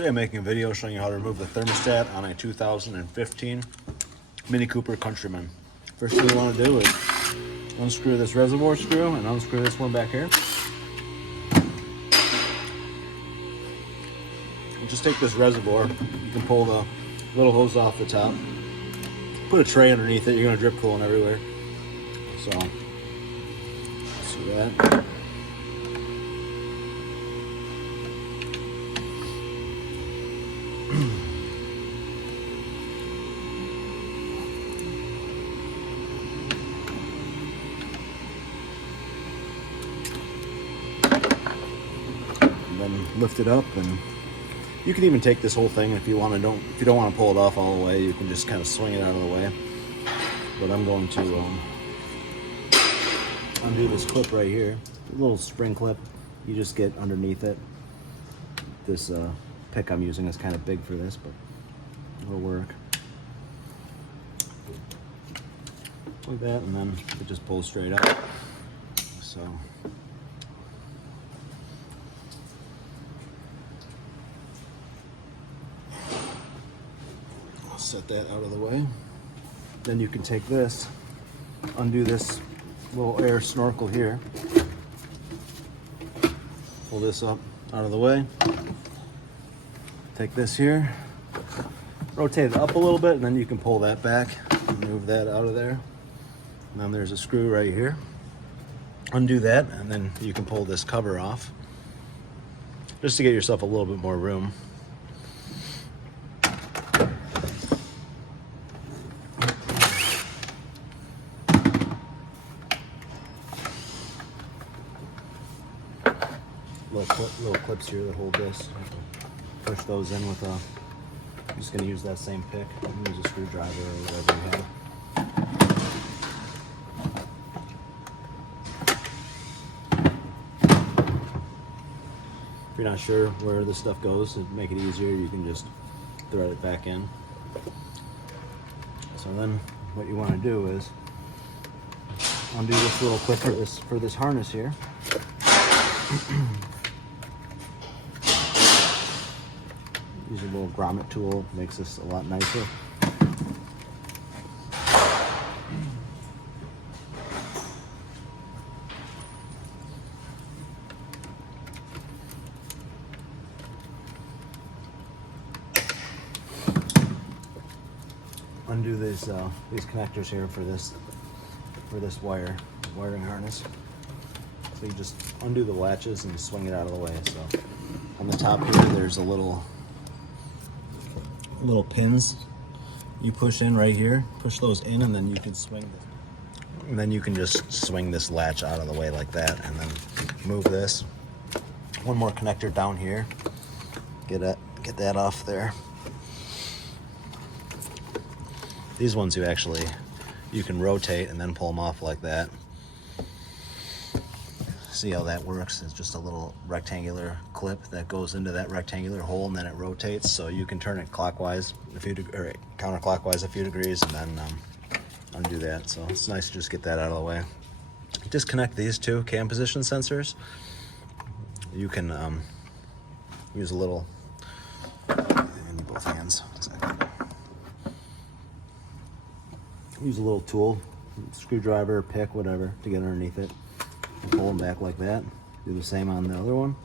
Today I'm making a video showing you how to remove the thermostat on a 2015 Mini Cooper Countryman. First thing you want to do is unscrew this reservoir screw and unscrew this one back here. And just take this reservoir, you can pull the little hose off the top. Put a tray underneath it, you're going to drip coolant everywhere. So, see that. Then lift it up, and you can even take this whole thing if you want to. If you don't want to pull it off all the way, you can just kind of swing it out of the way. But I'm going to undo this clip right here, a little spring clip. You just get underneath it. This pick I'm using is kind of big for this, but it'll work. Like that, and then it just pulls straight up. So. Set that out of the way. Then you can take this, undo this little air snorkel here, pull this up out of the way, take this here, rotate it up a little bit, and then you can pull that back and move that out of there. And then there's a screw right here. Undo that, and then you can pull this cover off just to get yourself a little bit more room. Little clips here that hold this. Push those in with a. I'm just going to use that same pick. You can use a screwdriver or whatever you have. If you're not sure where this stuff goes, to make it easier, you can just thread it back in. So then, what you want to do is undo this little clip for this harness here. Use a little grommet tool, makes this a lot nicer. Undo these connectors here for this wiring harness. So you just undo the latches and swing it out of the way. So on the top here, there's a little pins you push in right here. Push those in, and then you can swing this. And then you can just swing this latch out of the way like that, and then move this. One more connector down here. Get that off there. These ones you can rotate and then pull them off like that. See how that works? It's just a little rectangular clip that goes into that rectangular hole, and then it rotates, so you can turn it clockwise or counterclockwise a few degrees, and then undo that. So it's nice to just get that out of the way. Disconnect these two cam position sensors. You can use a little, I need both hands. Use a little tool, screwdriver, pick, whatever, to get underneath it. And pull them back like that. Do the same on the other one.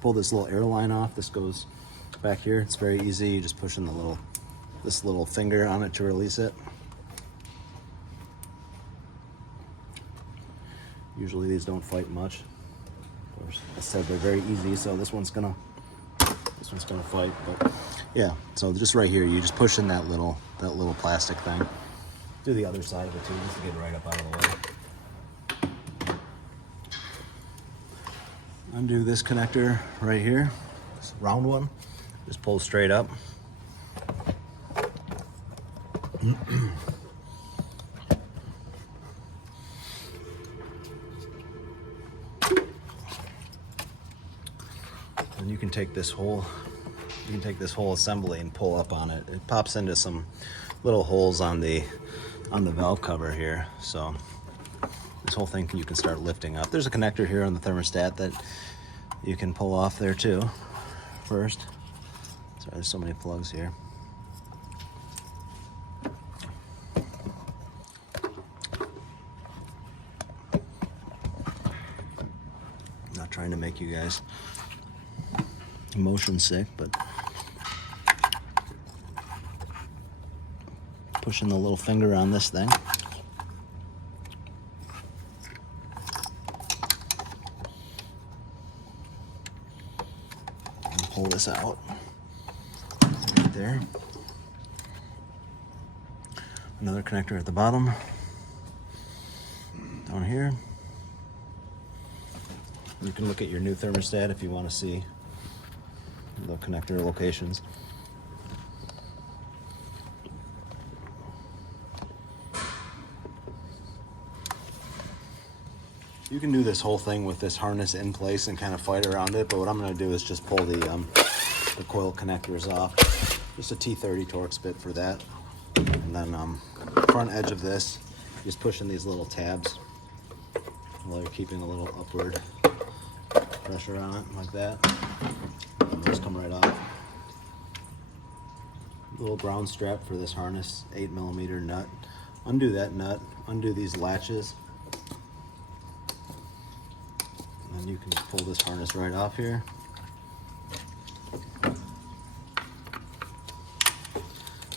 Pull this little air line off. This goes back here. It's very easy. You just push in this little finger on it to release it. Usually these don't fight much. Of course, I said they're very easy, so this one's gonna fight, but yeah. So just right here, you just push in that little plastic thing. Do the other side of it too, just to get it right up out of the way. Undo this connector right here, this round one. Just pull straight up. And you can take this whole assembly and pull up on it. It pops into some little holes on the on the valve cover here. So this whole thing you can start lifting up. There's a connector here on the thermostat that you can pull off there too first. Sorry, there's so many plugs here. Not trying to make you guys motion sick, but pushing the little finger on this thing. And pull this out right there. Another connector at the bottom. Down here. You can look at your new thermostat if you want to see the connector locations. You can do this whole thing with this harness in place and kind of fight around it, but what I'm going to do is just pull the coil connectors off. Just a T30 Torx bit for that. And then front edge of this, just pushing these little tabs while you're keeping a little upward pressure on it like that. And those come right off. Little ground strap for this harness, 8mm nut. Undo that nut, undo these latches, and then you can pull this harness right off here.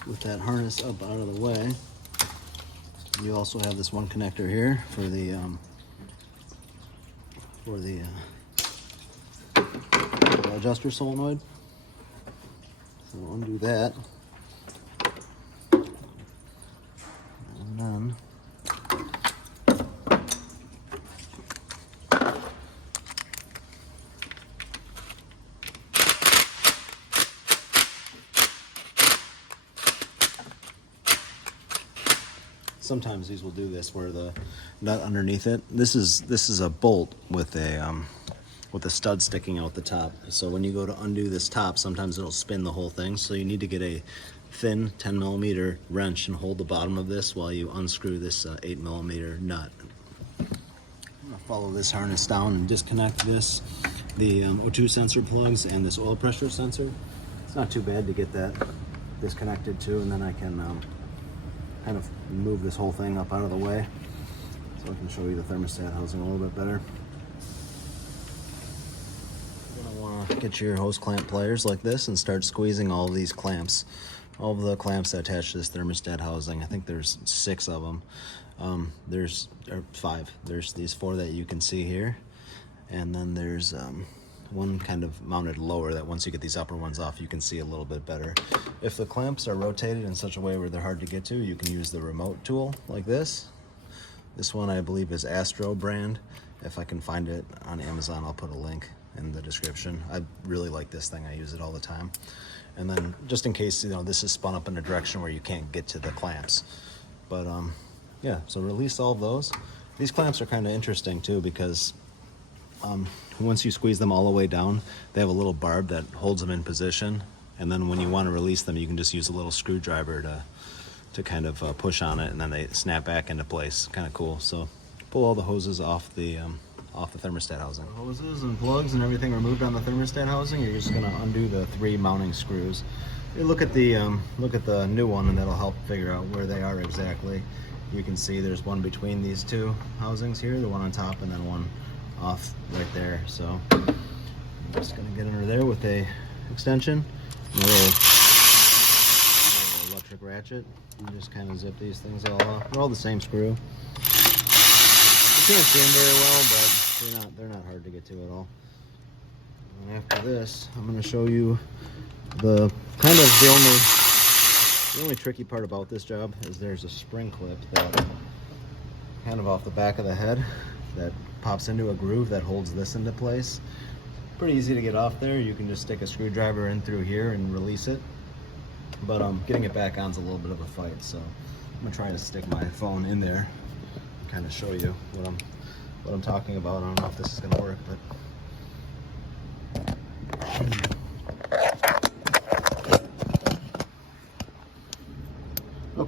With that harness up out of the way, you also have this one connector here for the adjuster solenoid. So undo that. And then sometimes these will do this where the nut underneath it. This is a bolt with a stud sticking out the top. So when you go to undo this top, sometimes it'll spin the whole thing. So you need to get a thin 10mm wrench and hold the bottom of this while you unscrew this 8mm nut. I'm gonna follow this harness down and disconnect this, the O2 sensor plugs and this oil pressure sensor. It's not too bad to get that disconnected too, and then I can kind of move this whole thing up out of the way so I can show you the thermostat housing a little bit better. You're going to want to get your hose clamp pliers like this and start squeezing all of these clamps. All of the clamps that attach to this thermostat housing. I think there's 6 of them. There's 5. There's these 4 that you can see here, and then there's one kind of mounted lower that once you get these upper ones off, you can see a little bit better. If the clamps are rotated in such a way where they're hard to get to, you can use the remote tool like this. This one I believe is Astro brand. If I can find it on Amazon, I'll put a link in the description. I really like this thing. I use it all the time. And then just in case, this is spun up in a direction where you can't get to the clamps. But yeah, so release all of those. These clamps are kind of interesting too, because once you squeeze them all the way down, they have a little barb that holds them in position, and then when you want to release them, you can just use a little screwdriver to kind of push on it, and then they snap back into place. Kind of cool. So pull all the hoses off the thermostat housing. Hoses and plugs and everything removed on the thermostat housing. You're just going to undo the 3 mounting screws. You look at the new one, and that'll help figure out where they are exactly. You can see there's one between these 2 housings here, the one on top and then one off right there. So I'm just gonna get under there with a extension, a little electric ratchet, and just kind of zip these things all off. They're all the same screw. You can't see them very well, but they're not hard to get to at all. And after this, I'm gonna show you the only tricky part about this job is there's a spring clip that kind of off the back of the head that pops into a groove that holds this into place. Pretty easy to get off there. You can just stick a screwdriver in through here and release it. But getting it back on is a little bit of a fight, so I'm gonna try to stick my phone in there and kind of show you what I'm talking about. I don't know if this is gonna work, but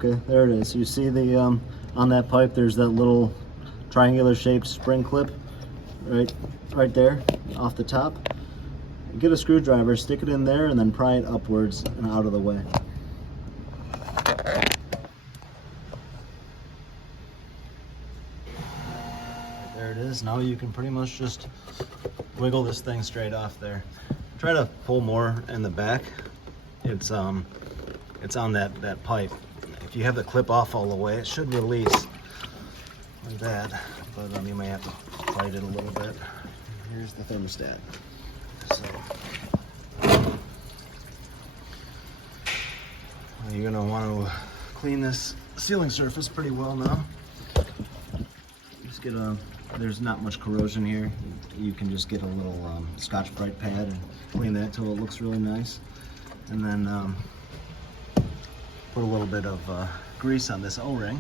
Okay, there it is. You see the on that pipe, there's that little triangular shaped spring clip right there off the top. Get a screwdriver, stick it in there, and then pry it upwards and out of the way. There it is. Now you can pretty much just wiggle this thing straight off there. Try to pull more in the back. It's on that pipe. If you have the clip off all the way, it should release like that, but you may have to fight it a little bit. Here's the thermostat. So you're gonna want to clean this sealing surface pretty well now. Just get there's not much corrosion here. You can just get a little Scotch-Brite pad and clean that till it looks really nice. And then put a little bit of grease on this O-ring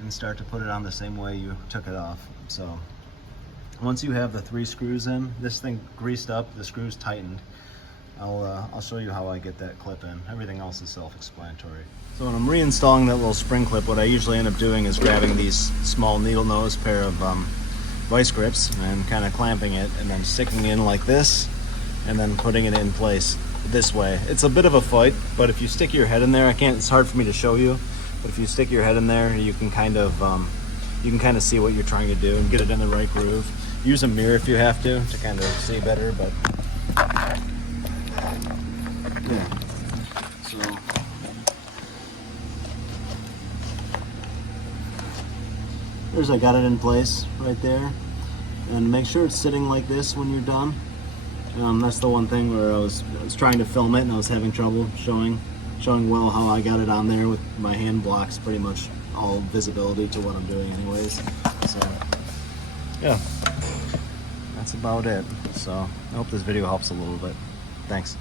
and start to put it on the same way you took it off. So once you have the 3 screws in, this thing greased up, the screws tightened, I'll show you how I get that clip in. Everything else is self-explanatory. So when I'm reinstalling that little spring clip, what I usually end up doing is grabbing these small needle nose pair of vice grips and kind of clamping it and then sticking in like this and then putting it in place this way. It's a bit of a fight, but if you stick your head in there, it's hard for me to show you, but if you stick your head in there, you can kind of see what you're trying to do and get it in the right groove. Use a mirror if you have to kind of see better, but yeah. So I got it in place right there, and make sure it's sitting like this when you're done. That's the one thing where I was trying to film it and I was having trouble showing well how I got it on there with my hand blocks pretty much all visibility to what I'm doing anyways. So yeah, that's about it. So I hope this video helps a little bit. Thanks.